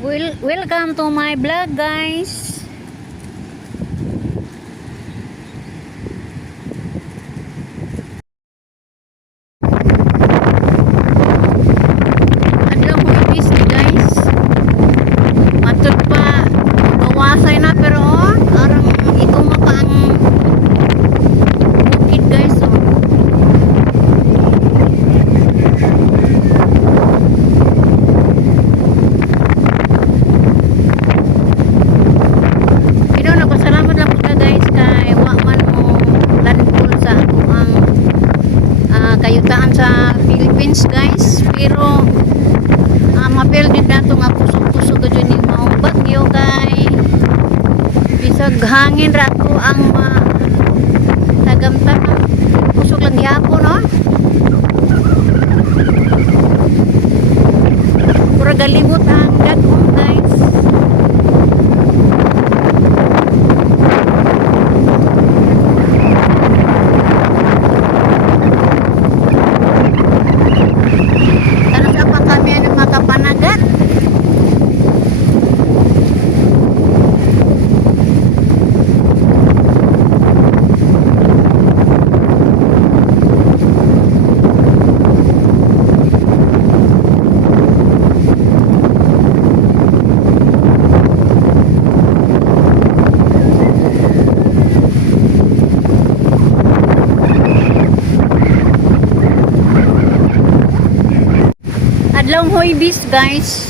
Welcome to my vlog, guys. Adlaw ko ibis, guys. Matod pa bawasay na pero arang ito pa ang bukid, guys. Salamat lang po guys kay Wakman mo landfall sa ang kayutaan sa Philippines, guys. Pero mapil din nato nga kusog-kusog gud ni maong bagyo kay bisag hangin rato ang tagamtan kusog lang gyapon, no? Pura galibot ang dagom, guys. Kapanagat. Adlaw Huwebes, guys.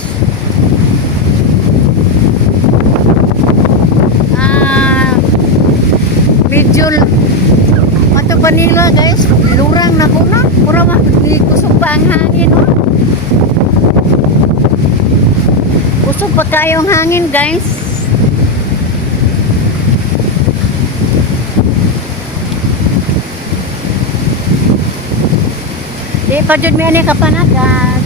Medyo mato pa nila, guys. Lurang na ko na. Pura kusog pa ang hangin, no? Kusog pa kayong hangin, guys. Di pa dyan may ani kapanagat.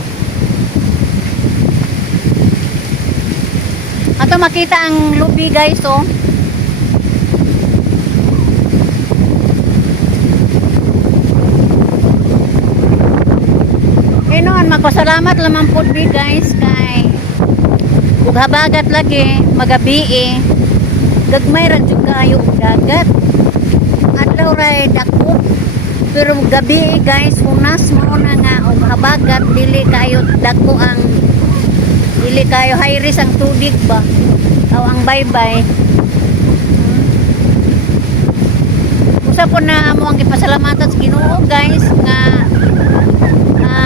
Ato makita ang lubi, guys, oh. Noon magpasalamat lamang po mi, guys, kay ug habagat lagi magabi gagmay ra jud kayo dagat. Adlaw ray dako pero gabi, guys, unas mao na nga og habagat dili kayo dako ang dili kayo high risk ang tubig ba o ang baybay. Usa po na mo ang gipasalamatan sa Ginoo, guys, nga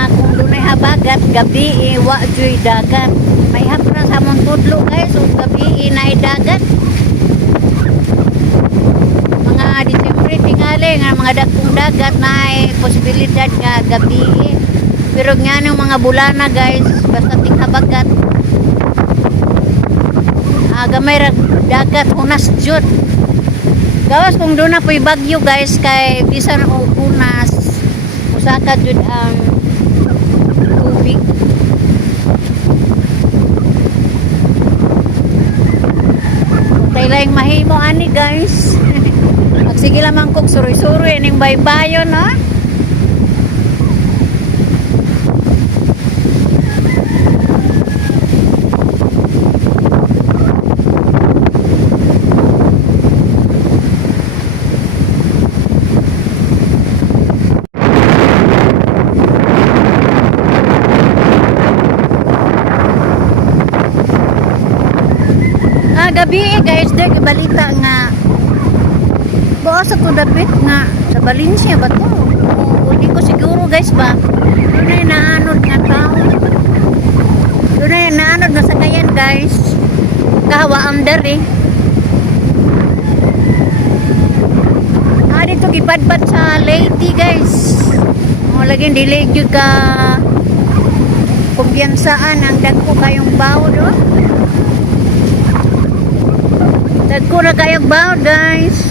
kung dunay habagat gabi wa joy dagat. May hapra sa among tudlo, guys, ug gabi na dagat. Mga Disyembre tingali nga mga dagkong dagat na posibilidad nga gabi. Pero nga ng mga bulana, guys, basta ting habagat gamay ra dagat unas jud. Gawas kung doon na po'y bagyo, guys, kay bisan o unas usaka jud ang tubig. Taylang mahimo ani, guys. Magsige lamang kog suroy-suroy ning baybayon, ha? Gabi, guys, dek balita nga buo sa to dapit nga sa Valencia ba to? Hindi ko siguro, guys, ba doon ay naanod nga tao, doon ay naanod na sakayan, guys, kahawa under dito gipadpad sa Leyte, guys. Lagi dili jud ka kumpiyansaan ang dagko kayong bawod, oh. Dagko na kayong bawod, guys.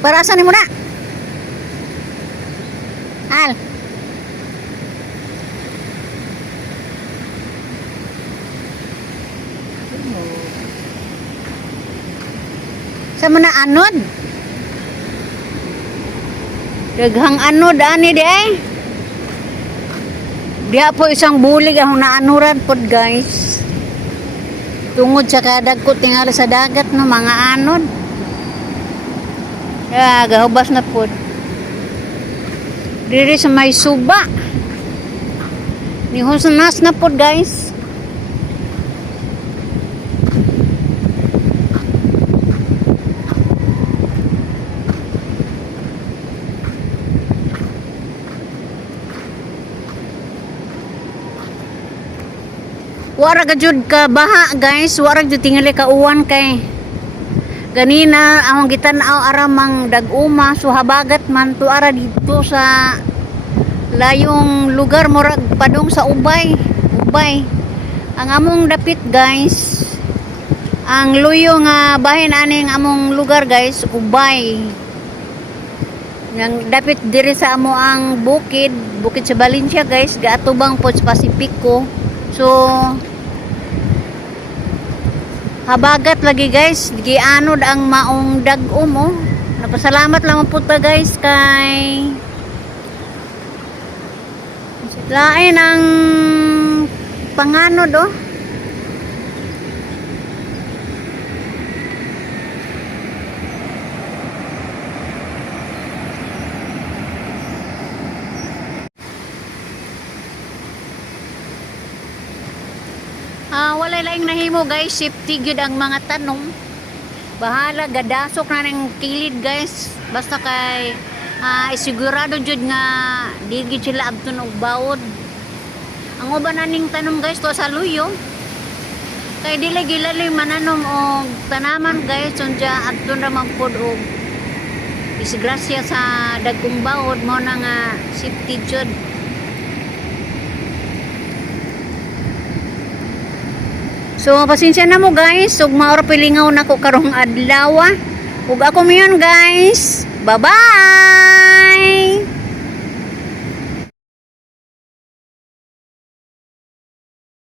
Para saan mo na? Al. Sa mana anod? Daghang anod ani di ay. Diha po isang bulig ang naanuran pod guys. Tungod sa kadagko tingali sa dagat no mga anod. Ya, gahubas na pod. Diri sa may suba. Ni husnas na pod guys. Wara ka jud ka baha guys, wara jud tingali ka uwan kay ganina among gitan-aw aramang dag-uma so habagat man to ara dito sa layong lugar murag padong sa ubay. Ang among dapit guys, ang luyo nga bahin aning among lugar guys, ubay. Yang dapit diri sa amo ang bukid sa Valencia guys, gaatubang pod sa Pacifico. So habagat lagi guys, gianod ang maong dag-um oh. Napasalamat lang po ta guys kay lain ang panganod oh. Walay laing nahimo guys, safety gyud ang mga tanong. Bahala gadasok na ng kilid guys. Basta kay isigurado jud nga di gyud sila abton og bawod. Ang uban naning tanom guys to sa luyo. Kay dili gilali mananom og tanaman guys unya abton ra man pod og disgrasya sa dagkong bawod mo na nga safety jud. So pasensya na mo guys, ug maor pilingaw nako karong adlaw. Ug ako miyon guys. Bye-bye.